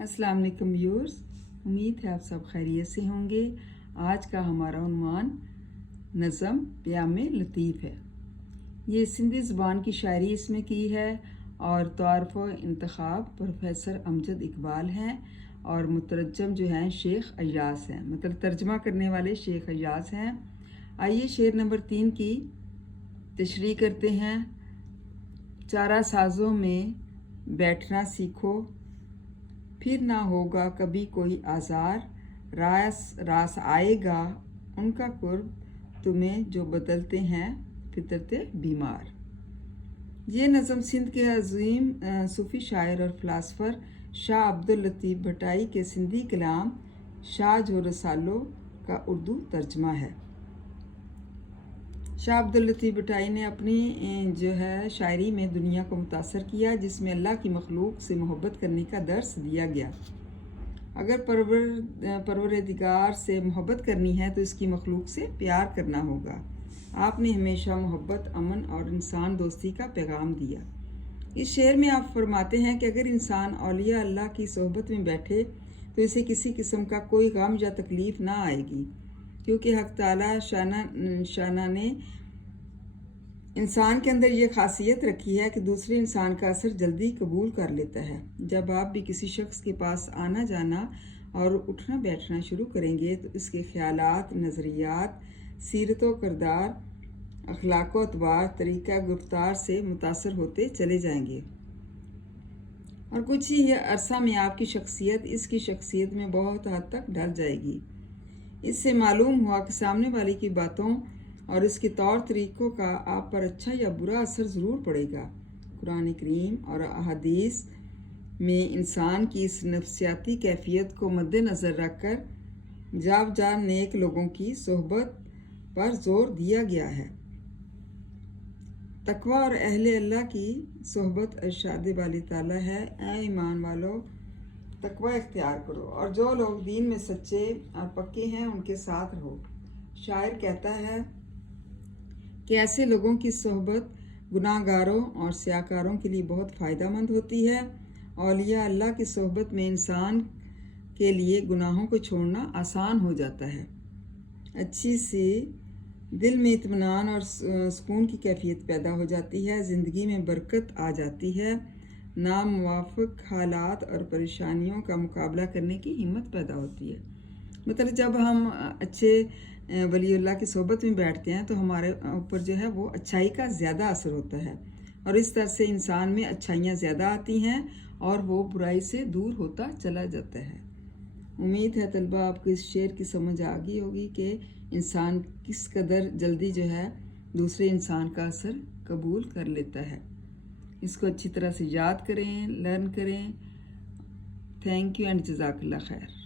अस्सलाम वालेकुम व्यूअर्स, उम्मीद है आप सब खैरियत से होंगे। आज का हमारा उन्वान नज़म प्यामे लतीफ़ है। ये सिंधी ज़बान की शायरी इसमें की है और तारफ़ इंतखाब प्रोफेसर अमजद इकबाल हैं और मुतरजम जो हैं शेख अय्यास हैं, मतलब तर्जमा करने वाले शेख अय्यास हैं। आइए शेर नंबर 3 की तशरीह करते हैं। चारा साज़ों में बैठना सीखो, फिर ना होगा कभी कोई आज़ार, रास आएगा उनका कुर्ब तुम्हें जो बदलते हैं फितरते बीमार। ये नज़म सिंध के अज़ीम सूफ़ी शायर और फ़िलासफ़र शाह अब्दुल लतीफ़ भटाई के सिंधी कलाम शाह जो रसालो का उर्दू तर्जमा है। शाह अब्दुल लतीफ़ भटाई ने अपनी जो है शायरी में दुनिया को मुतासर किया, जिसमें अल्लाह की मखलूक से मोहब्बत करने का दर्स दिया गया। अगर परवरदिगार से मोहब्बत करनी है तो इसकी मखलूक से प्यार करना होगा। आपने हमेशा मोहब्बत, अमन और इंसान दोस्ती का पैगाम दिया। इस शेर में आप फरमाते हैं कि अगर इंसान औलिया अल्लाह की सोहबत में बैठे तो इसे किसी किस्म का कोई गम या तकलीफ़ ना आएगी, क्योंकि हक़ ताला शाना ने इंसान के अंदर ये खासियत रखी है कि दूसरे इंसान का असर जल्दी कबूल कर लेता है। जब आप भी किसी शख्स के पास आना जाना और उठना बैठना शुरू करेंगे तो इसके ख्यालात, नज़रियात, सीरत व किरदार, अखलाक व अतबार, तरीक़ा गुफ्तार से मुतासर होते चले जाएंगे और कुछ ही अरसा में आपकी शख्सियत इसकी शख्सियत में बहुत हद तक ढल जाएगी। इससे मालूम हुआ कि सामने वाले की बातों और इसके तौर तरीक़ों का आप पर अच्छा या बुरा असर ज़रूर पड़ेगा। कुरान करीम और अहादीस में इंसान की इस नफ्सियाती कैफियत को मद्देनज़र रखकर जाब नेक लोगों की सोहबत पर ज़ोर दिया गया है। तकवा और अहले अल्लाह की सोहबत इरशाद वाली ताला है, ऐ ईमान वालों तकवा इख्तियार करो और जो लोग दीन में सच्चे और पक्के हैं उनके साथ रहो। शायर कहता है कि ऐसे लोगों की सोहबत गुनाहगारों और स्याकारों के लिए बहुत फ़ायदेमंद होती है। औलिया अल्लाह की सोहबत में इंसान के लिए गुनाहों को छोड़ना आसान हो जाता है। अच्छी सी दिल में इत्मीनान और सुकून की कैफियत पैदा हो जाती है। ज़िंदगी में बरकत आ जाती है। नामुवाफ़िक हालात और परेशानियों का मुकाबला करने की हिम्मत पैदा होती है। मतलब जब हम अच्छे वलीउल्लाह की सोहबत में बैठते हैं तो हमारे ऊपर जो है वो अच्छाई का ज़्यादा असर होता है और इस तरह से इंसान में अच्छाइयाँ ज़्यादा आती हैं और वो बुराई से दूर होता चला जाता है। उम्मीद है तलबा आपको इस शेर की समझ आ गई होगी कि इंसान किस कदर जल्दी जो है दूसरे इंसान का असर कबूल कर लेता है। इसको अच्छी तरह से याद करें, लर्न करें। थैंक यू एंड जज़ाकल्लाह खैर।